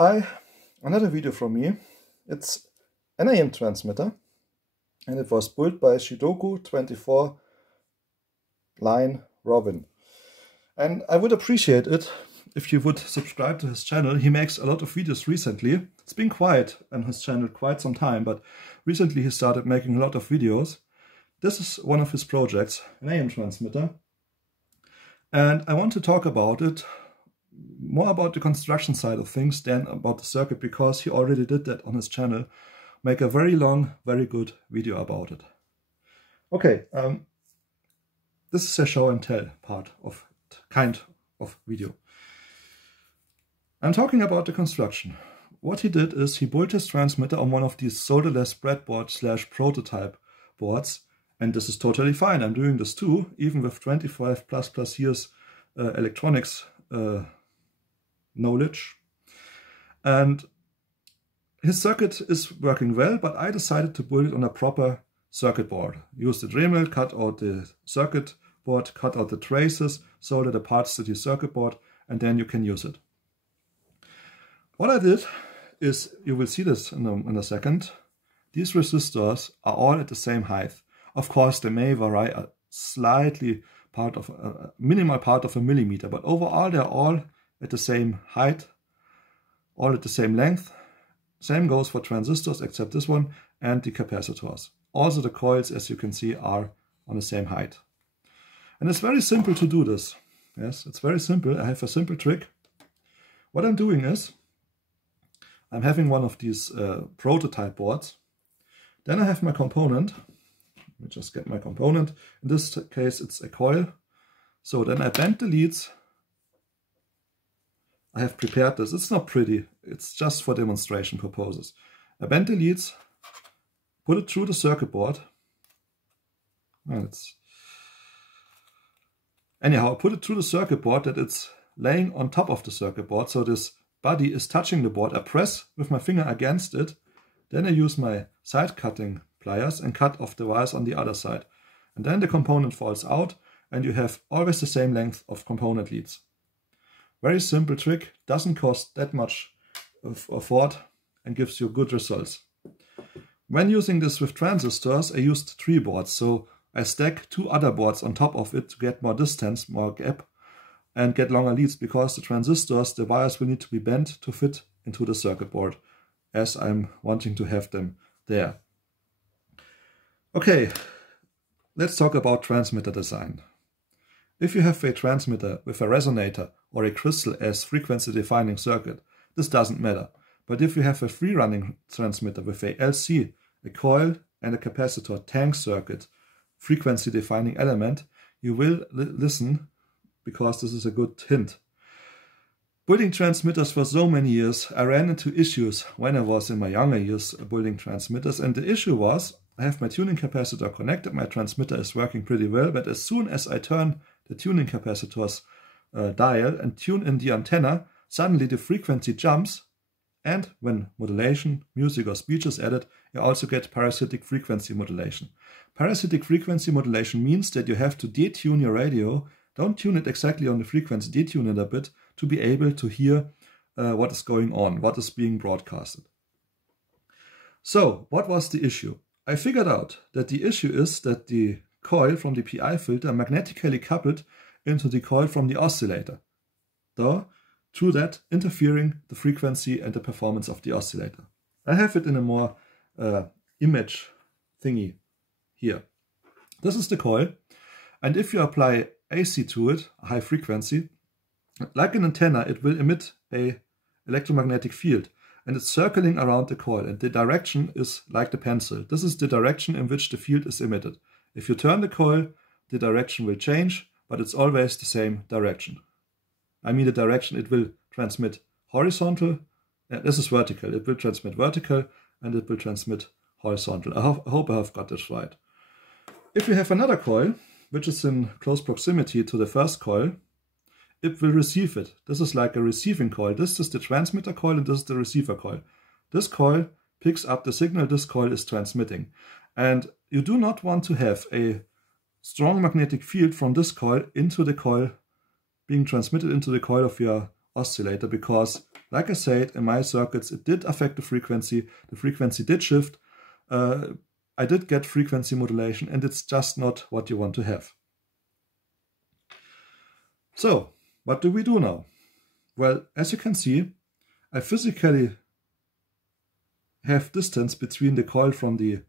Hi, another video from me. It's an AM transmitter and it was built by Shidoku 24 line Robin. And I would appreciate it if you would subscribe to his channel. He makes a lot of videos recently. It's been quiet on his channel quite some time, but recently he started making a lot of videos. This is one of his projects, an AM transmitter. And I want to talk about it, more about the construction side of things than about the circuit, because he already did that on his channel. Make a very long, very good video about it. Okay, this is a show and tell part of kind of video. I'm talking about the construction. What he did is he built his transmitter on one of these solderless breadboard / prototype boards, and this is totally fine. I'm doing this too, even with 25 plus years electronics knowledge. And his circuit is working well, but I decided to build it on a proper circuit board. Use the Dremel, cut out the circuit board, cut out the traces, solder the parts to the circuit board, and then you can use it. What I did is, you will see this in a second, these resistors are all at the same height. Of course, they may vary a slightly minimal part of a millimeter, but overall they're all at the same height, all at the same length. Same goes for transistors except this one and the capacitors. Also the coils, as you can see, are on the same height. And it's very simple to do this. Yes, it's very simple. I have a simple trick. What I'm doing is, I'm having one of these prototype boards. Then I have my component. Let me just get my component. In this case, it's a coil. So then I bend the leads. I have prepared this. It's not pretty. It's just for demonstration purposes. I bend the leads, put it through the circuit board. Anyhow, I put it through the circuit board that it's laying on top of the circuit board. So this body is touching the board. I press with my finger against it. Then I use my side cutting pliers and cut off the wires on the other side. And then the component falls out and you have always the same length of component leads. Very simple trick, doesn't cost that much effort and gives you good results. When using this with transistors, I used 3 boards. So I stack 2 other boards on top of it to get more distance, more gap, and get longer leads, because the transistors, the wires will need to be bent to fit into the circuit board, as I'm wanting to have them there. Okay, let's talk about transmitter design. If you have a transmitter with a resonator or a crystal as frequency defining circuit, this doesn't matter. But if you have a free running transmitter with a LC, a coil and a capacitor tank circuit, frequency defining element, you will listen, because this is a good hint. Building transmitters for so many years, I ran into issues when I was in my younger years building transmitters, and the issue was, I have my tuning capacitor connected, my transmitter is working pretty well, but as soon as I turn the tuning capacitor's dial and tune in the antenna, suddenly the frequency jumps, and when modulation, music or speech is added, you also get parasitic frequency modulation. Parasitic frequency modulation means that you have to detune your radio, don't tune it exactly on the frequency, detune it a bit to be able to hear what is going on, what is being broadcasted. So, what was the issue? I figured out that the issue is that the coil from the PI filter magnetically coupled into the coil from the oscillator, through that interfering the frequency and the performance of the oscillator. I have it in a more image thingy here. This is the coil, and if you apply AC to it, a high frequency, like an antenna, it will emit an electromagnetic field, and it's circling around the coil, and the direction is like the pencil. This is the direction in which the field is emitted. If you turn the coil, the direction will change, but it's always the same direction. I mean the direction it will transmit horizontal, this is vertical, it will transmit vertical, and it will transmit horizontal. I hope I have got this right. If you have another coil, which is in close proximity to the first coil, it will receive it. This is like a receiving coil. This is the transmitter coil and this is the receiver coil. This coil picks up the signal this coil is transmitting. And you do not want to have a strong magnetic field from this coil into the coil, being transmitted into the coil of your oscillator, because Like I said, in my circuits, it did affect the frequency did shift, I did get frequency modulation, and it's just not what you want to have. So, what do we do now? Well, as you can see, I physically have distance between the coil from the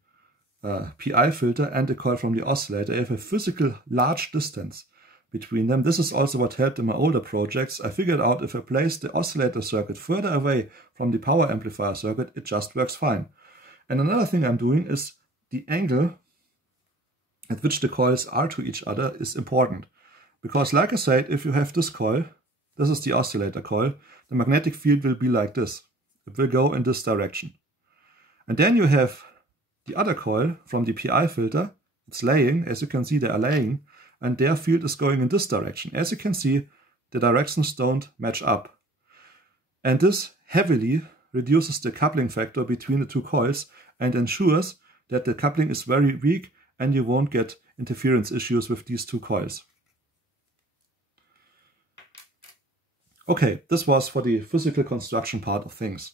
PI filter and the coil from the oscillator. I have a physical large distance between them. This is also what helped in my older projects. I figured out if I place the oscillator circuit further away from the power amplifier circuit, it just works fine. And another thing I'm doing is the angle at which the coils are to each other is important. Because like I said, if you have this coil, this is the oscillator coil, the magnetic field will be like this. It will go in this direction. And then you have the other coil from the PI filter. It's laying, as you can see, they are laying, and their field is going in this direction. As you can see, the directions don't match up. And this heavily reduces the coupling factor between the two coils and ensures that the coupling is very weak and you won't get interference issues with these two coils. Okay, this was for the physical construction part of things.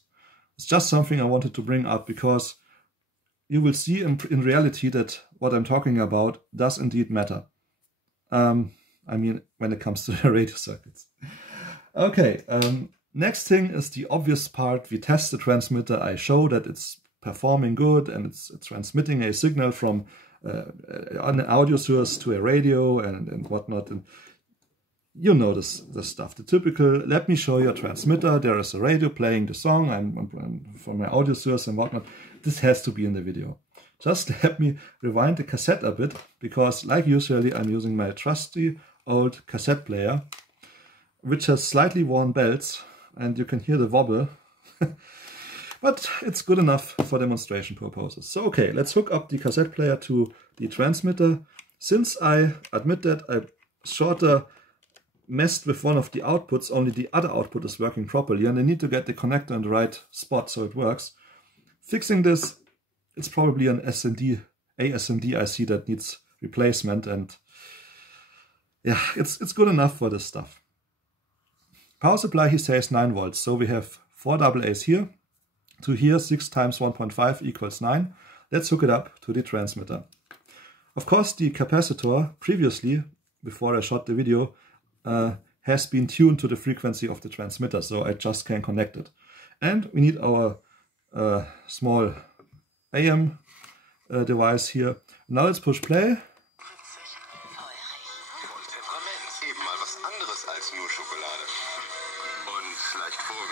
It's just something I wanted to bring up because you will see in reality that what I'm talking about does indeed matter. I mean, when it comes to the radio circuits. Okay, next thing is the obvious part. We test the transmitter. I show that it's performing good and it's transmitting a signal from an audio source to a radio and whatnot. And you know this stuff. The typical, let me show you a transmitter. There is a radio playing the song. I'm from my audio source and whatnot. This has to be in the video. Just let me rewind the cassette a bit, because like usually I'm using my trusty old cassette player, which has slightly worn belts, and you can hear the wobble. But it's good enough for demonstration purposes. So okay, let's hook up the cassette player to the transmitter. Since I admit that I shorter messed with one of the outputs, only the other output is working properly, and I need to get the connector in the right spot so it works. Fixing this, it's probably an SMD IC that needs replacement, and yeah, it's good enough for this stuff. Power supply, he says 9 volts, so we have 4 AA's here. To here, 6 times 1.5 equals 9. Let's hook it up to the transmitter. Of course, the capacitor previously, before I shot the video, has been tuned to the frequency of the transmitter, so I just can connect it. And we need our small AM device here. Now let's push play.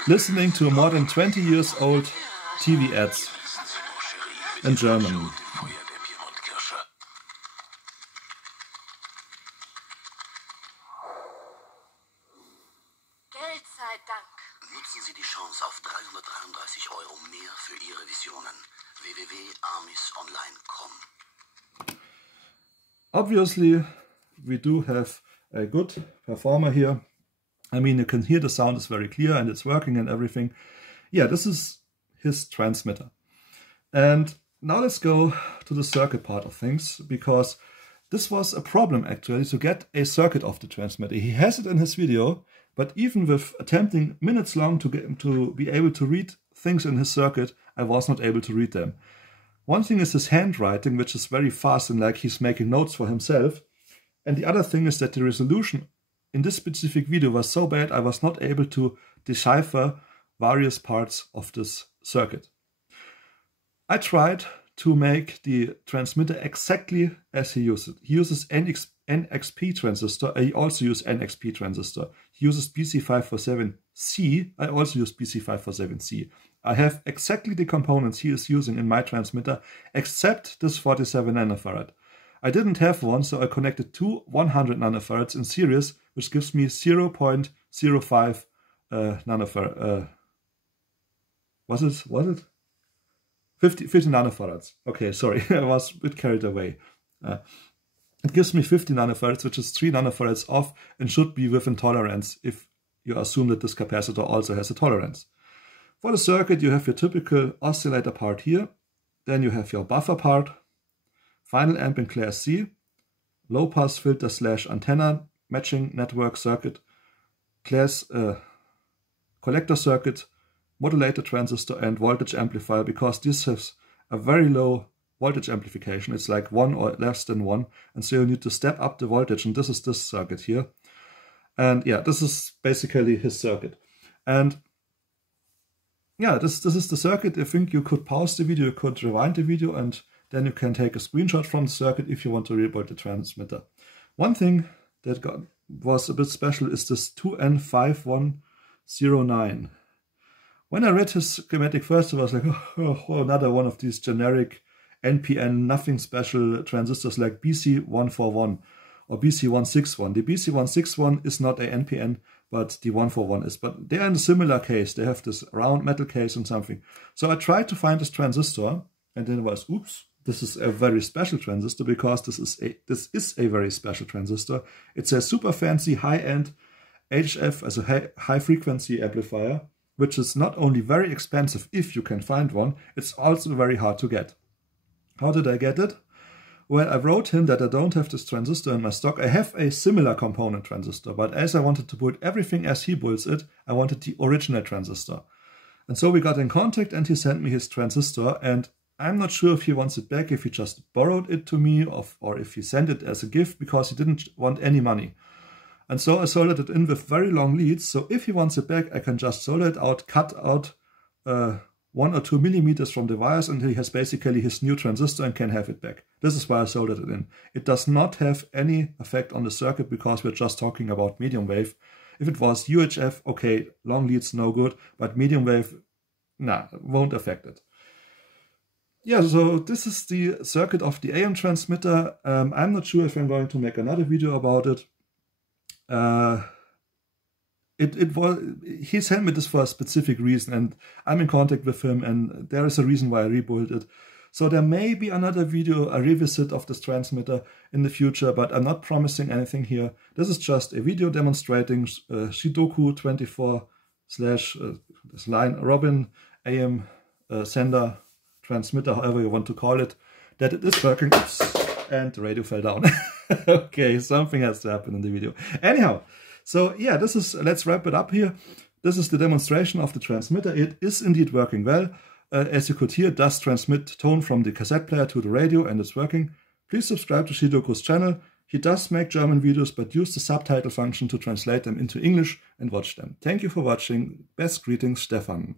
Listening to more than 20 years old TV ads in German. Geld sei Dank. Nutzen Sie die Chance auf 333 € mehr für Ihre Visionen. www.armisonline.com. Obviously, we do have a good performer here. I mean, you can hear the sound is very clear and it's working and everything. Yeah, this is his transmitter. And now let's go to the circuit part of things, because this was a problem actually to get a circuit off the transmitter. He has it in his video, but even with attempting minutes long to get him to be able to read things in his circuit, I was not able to read them. One thing is his handwriting, which is very fast and like he's making notes for himself. And the other thing is that the resolution in this specific video was so bad I was not able to decipher various parts of this circuit. I tried to make the transmitter exactly as he uses it. He uses NXP transistor. I also use NXP transistor. He uses BC547C. I also use BC547C. I have exactly the components he is using in my transmitter, except this 47 nanofarad. I didn't have one, so I connected two 100 nanofarads in series, which gives me 0.05 nanofarad. Was it? 50 nanofarads. Okay, sorry, I was a bit carried away. It gives me 50 nanofarads, which is 3 nanofarads off and should be within tolerance if you assume that this capacitor also has a tolerance. For the circuit, you have your typical oscillator part here. Then you have your buffer part, final amp in class C, low pass filter / antenna matching network circuit, class collector circuit, modulator transistor, and voltage amplifier, because this has a very low voltage amplification. It's like 1 or less than 1, and so you need to step up the voltage, and this is this circuit here. And yeah, this is basically his circuit. And yeah, this is the circuit. I think you could pause the video, you could rewind the video, and then you can take a screenshot from the circuit if you want to rebuild the transmitter. One thing that was a bit special is this 2N5109. When I read his schematic first, I was like, oh, another one of these generic NPN, nothing special transistors like BC141 or BC161. The BC161 is not a NPN, but the 141 is. But they are in a similar case. They have this round metal case and something. So I tried to find this transistor, and then it was, oops, this is a very special transistor, because this is a very special transistor. It's a super fancy high-end HF, as a high frequency amplifier, which is not only very expensive if you can find one, it's also very hard to get. How did I get it? Well, I wrote him that I don't have this transistor in my stock. I have a similar component transistor, but as I wanted to build everything as he builds it, I wanted the original transistor. And so we got in contact, and he sent me his transistor, and I'm not sure if he wants it back, if he just borrowed it to me, or if he sent it as a gift, because he didn't want any money. And so I soldered it in with very long leads, so if he wants it back, I can just solder it out, cut out 1 or 2 millimeters from the wires, and he has basically his new transistor and can have it back. This is why I soldered it in. It does not have any effect on the circuit, because we're just talking about medium wave. If it was UHF, okay, long leads no good, but medium wave, nah, won't affect it. Yeah, so this is the circuit of the AM transmitter. I'm not sure if I'm going to make another video about it. He sent me this for a specific reason, and I'm in contact with him, and there is a reason why I rebuilt it. So there may be another video, a revisit of this transmitter in the future, but I'm not promising anything here. This is just a video demonstrating Shidoku 24/ this line Robin AM sender transmitter, however you want to call it, that it is working. Oops, and the radio fell down. Okay, something has to happen in the video. Anyhow, so yeah, let's wrap it up here. This is the demonstration of the transmitter. It is indeed working well. As you could hear, it does transmit tone from the cassette player to the radio, and it's working. Please subscribe to Shidoku's channel. He does make German videos, but use the subtitle function to translate them into English and watch them. Thank you for watching. Best greetings, Stefan.